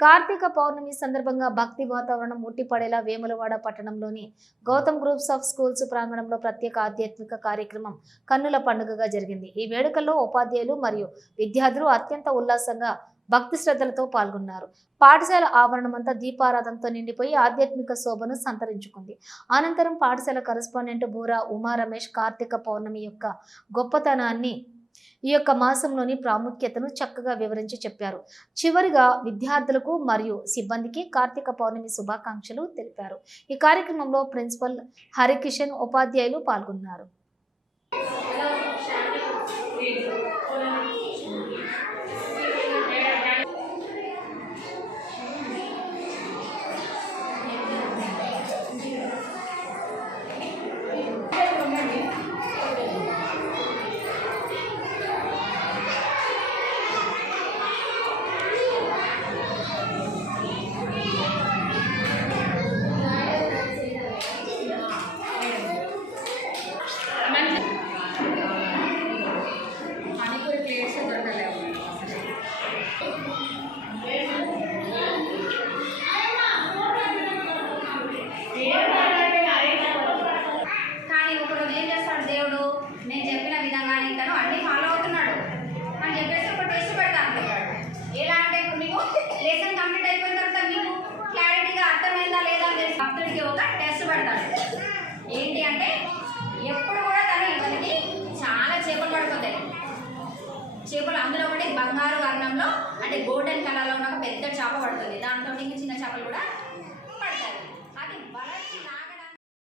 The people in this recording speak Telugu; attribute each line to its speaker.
Speaker 1: కార్తీక పౌర్ణమి సందర్భంగా భక్తి వాతావరణం ఉట్టిపడేలా వేములవాడ పట్టణంలోని గౌతమ్ గ్రూప్స్ ఆఫ్ స్కూల్స్ ప్రాంగణంలో ప్రత్యేక ఆధ్యాత్మిక కార్యక్రమం కన్నుల పండుగగా జరిగింది. ఈ వేడుకల్లో ఉపాధ్యాయులు మరియు విద్యార్థులు అత్యంత ఉల్లాసంగా భక్తి శ్రద్ధలతో పాల్గొన్నారు. పాఠశాల ఆవరణమంతా దీపారాధనతో నిండిపోయి ఆధ్యాత్మిక శోభను సంతరించుకుంది. అనంతరం పాఠశాల కరెస్పాండెంట్ బూరా ఉమా రమేష్ కార్తీక పౌర్ణమి యొక్క గొప్పతనాన్ని ఈ యొక్క మాసంలోని ప్రాముఖ్యతను చక్కగా వివరించి చెప్పారు. చివరిగా విద్యార్థులకు మరియు సిబ్బందికి కార్తీక పౌర్ణమి శుభాకాంక్షలు తెలిపారు. ఈ కార్యక్రమంలో ప్రిన్సిపల్ హరికిషన్ ఉపాధ్యాయులు పాల్గొన్నారు.
Speaker 2: నేను చెప్పిన విధంగానే ఇతను అన్ని ఫాలో అవుతున్నాడు. అని చెప్పేసి ఒక టెస్ట్ పెడతా అనుకుంటాడు ఎలా అంటే ఇప్పుడు మీకు లెసన్ కంప్లీట్ అయిపోయిన తర్వాత మీకు క్లారిటీగా అర్థమైందా లేదా అని తెలిసి. భక్తుడికి ఒక టెస్ట్ పెడతాడు ఏంటి అంటే ఎప్పుడు కూడా తను ఇతనికి చాలా చేపలు పడిపోతాయి. చేపలు అందులో ఒకటి బంగారు వర్ణంలో అంటే గోల్డెన్ కలర్లో ఉన్న ఒక పెద్ద చేప పడుతుంది. దాంతో ఇంకా చిన్న చేపలు కూడా